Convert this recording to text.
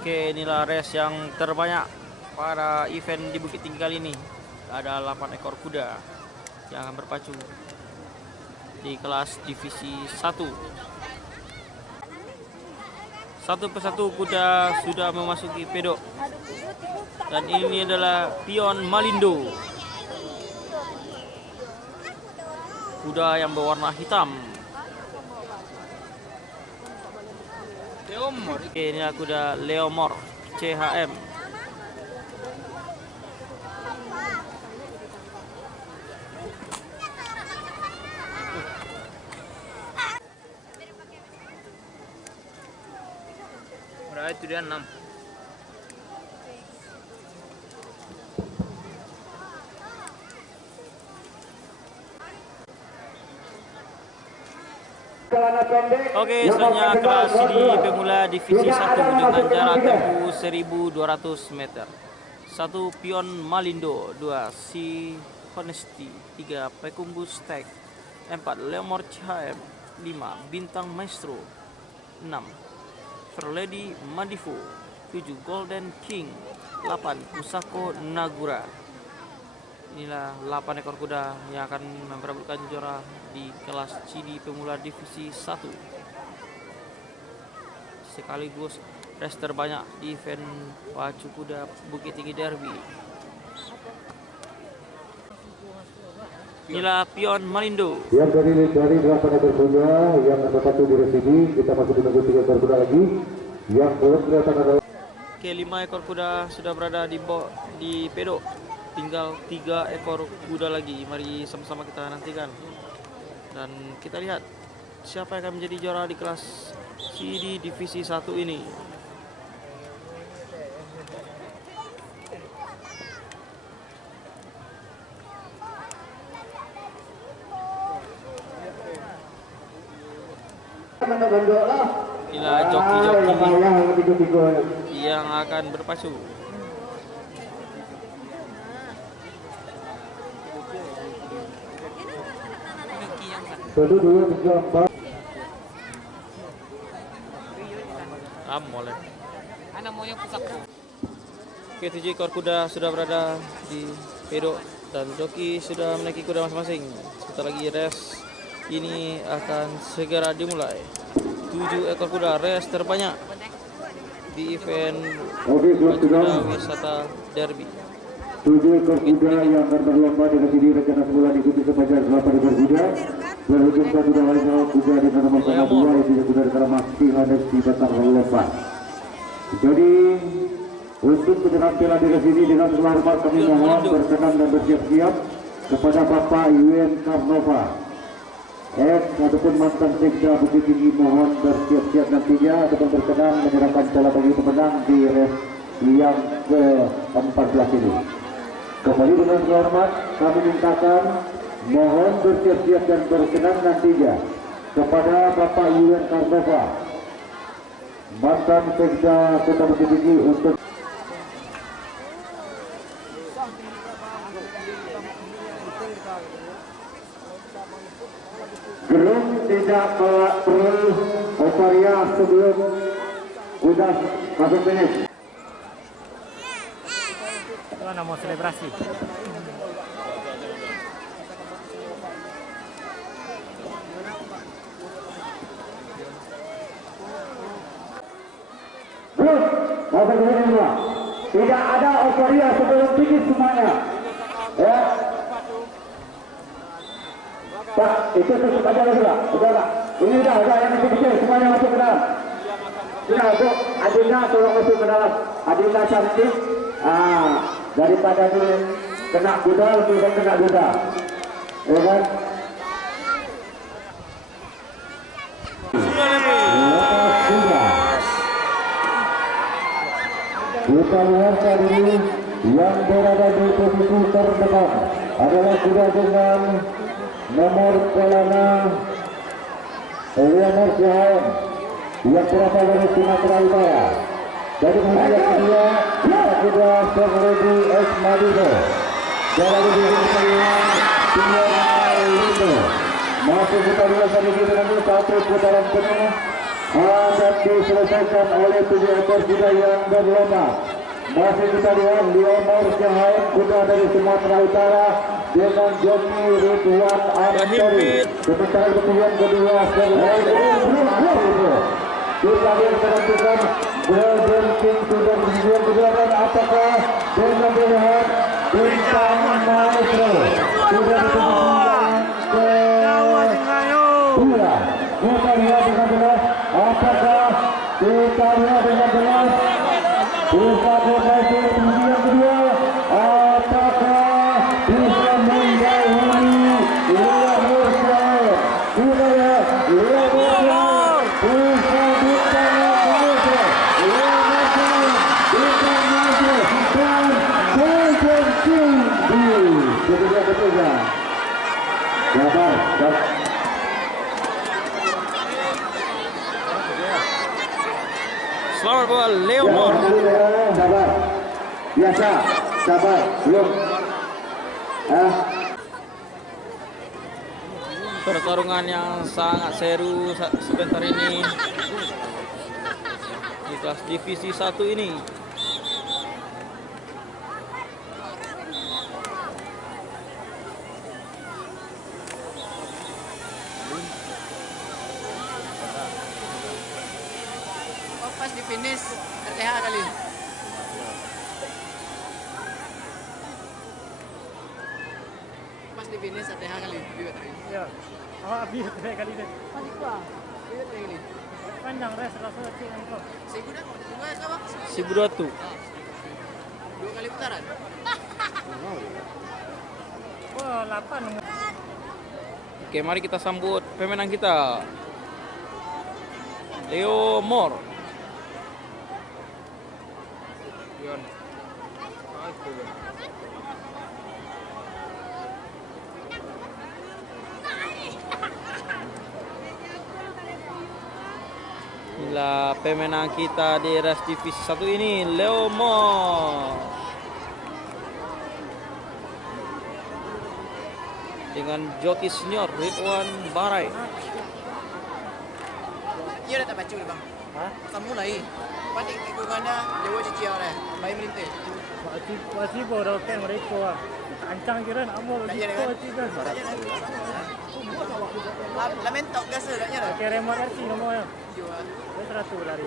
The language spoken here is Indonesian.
Oke, inilah race yang terbanyak pada event di Bukit Tinggi kali ini. Ada 8 ekor kuda yang akan berpacu di kelas divisi 1. Satu persatu kuda sudah memasuki pedok. Dan ini adalah pion Malindo, kuda yang berwarna hitam. Oke, ini kuda Leomor CHM. Berarti itu dia 6. Oke, selanjutnya kelas CD pemula divisi 1 dengan jarak tempuh 1200 meter. 1 pion Malindo, 2 Sea Honesty, 3 Pekumbus Tag, 4 Leomor CHM, 5 Bintang Maestro, 6 Fairlady Madifu, 7 Golden King, 8 Pusako Nagura. Inilah 8 ekor kuda yang akan memperebutkan juara di kelas CD pemula divisi 1. Sekaligus race terbanyak di event pacu kuda Bukit Tinggi Derby. Inilah pion Malindo. Yang dari 8 ekor kuda yang terpacu di race ini, kita masih menunggu 3 ekor kuda lagi yang belum kelihatan adalah. Oke, 5 ekor kuda sudah berada di pedok. Tinggal 3 ekor kuda lagi. Mari sama-sama kita nantikan. Dan kita lihat siapa yang akan menjadi juara di kelas CD divisi 1 ini. Inilah joki-joki yang akan berpacu. Boleh. Oke, 7 ekor kuda sudah berada di pedok dan joki sudah menaiki kuda masing-masing. Sebentar lagi race ini akan segera dimulai. 7 ekor kuda race terbanyak di event kuda wisata Derby. 7 ekor kuda yang akan berlomba dengan sini rencana semula diikuti sebanyak 8 ekor kuda. Berhubung satu dan lain kuda dengan nomor 2 itu kuda dengan nama Sea di batang lomba. Jadi untuk penampilan di sini dengan segala hormat kami mohon berkenan dan bersiap-siap kepada Bapak Yuen Karnova ataupun mantan sekda Bukit Tinggi, mohon bersiap-siap nantinya ataupun berkenan menyerahkan bola bagi pemenang di race yang ke-14 ini. Kembali dengan segala hormat kami mintakan mohon bersiap-siap dan berkenan nantinya kepada Bapak Yuen Karnova, mantan sekda Kota Bukit Tinggi, untuk belum tidak perlu euforia sebelum udah masuk finish. Mana mau selebrasi? Belum, masuk finish semua. Tidak ada euforia sebelum finish semuanya. Ya. Pak, itu tutup aja lagi Pak. Udah Pak. Ini udah yang kecil semuanya masuk ke dalam. Sudah, Bu. Adinda tolong masuk ke dalam. Adinda cantik. Daripada ini kena kuda, lebih baik kena kuda. Ya kan? Kita lihat kali ini yang berada di posisi terdepan adalah kuda dengan nomor pelana Leomor CHM yang berasal dari Sumatera Utara. Dari yang kedua kuda Fairlady Madifu dari divisi 2 Pion Malindo. Masih kita lihat dari kita nanti 1 putaran penuh dan diselesaikan oleh 7 ekor kuda yang berlomba. Masih kita lihat Leomor Jahain, kuda dari Sumatera Utara dengan joki Ridwan Antori. Sementara kemudian kedua kita lihat menentukan Golden King sudah berjuang kedua, dan apakah dengan melihat Bintang Maestro sudah ditemukan kedua. Kita lihat dengan jelas apakah kita lihat dengan jelas bisa berhasil kemudian kedua, apakah bisa mendahului Leomor Jahain. Kita lihat Leomor Jahain bisa Bintang Maestro, Leomor Jahain Bintang Maestro dan Golden King di kedua ketiga. Sabar. Selamat buat Leomor. Sabar. Biasa. Sabar. Belum. Pertarungan yang sangat seru sebentar ini di kelas divisi 1 ini. Pas di finish RTH kali. Pas di finish RTH kali. Biwet kali. Ya. Awak habis kali ni. Masih kuah. Biwet kali. Panjang res rasa cik engkau. Seibu dah. Tunggu ya kau. 1002. 2 kali putaran. Oh, 8 nombor. Oke, mari kita sambut pemenang kita, Leomor. Inilah pemenang kita di ras divisi 1 ini, Leomor. Dengan joki senior Ridwan Barai. Iya dah tak baca ni bang. Hah? Kamu mulai. Panik tikungannya jauh cici orang. Baik merintih. Masih baru kan mereka. Ancang kira nak mau Tak ada gitu kan? cik kan. Lamen tak biasa tak nyara. Okey, remote RC nombor ya. Jual. Saya 100 lari.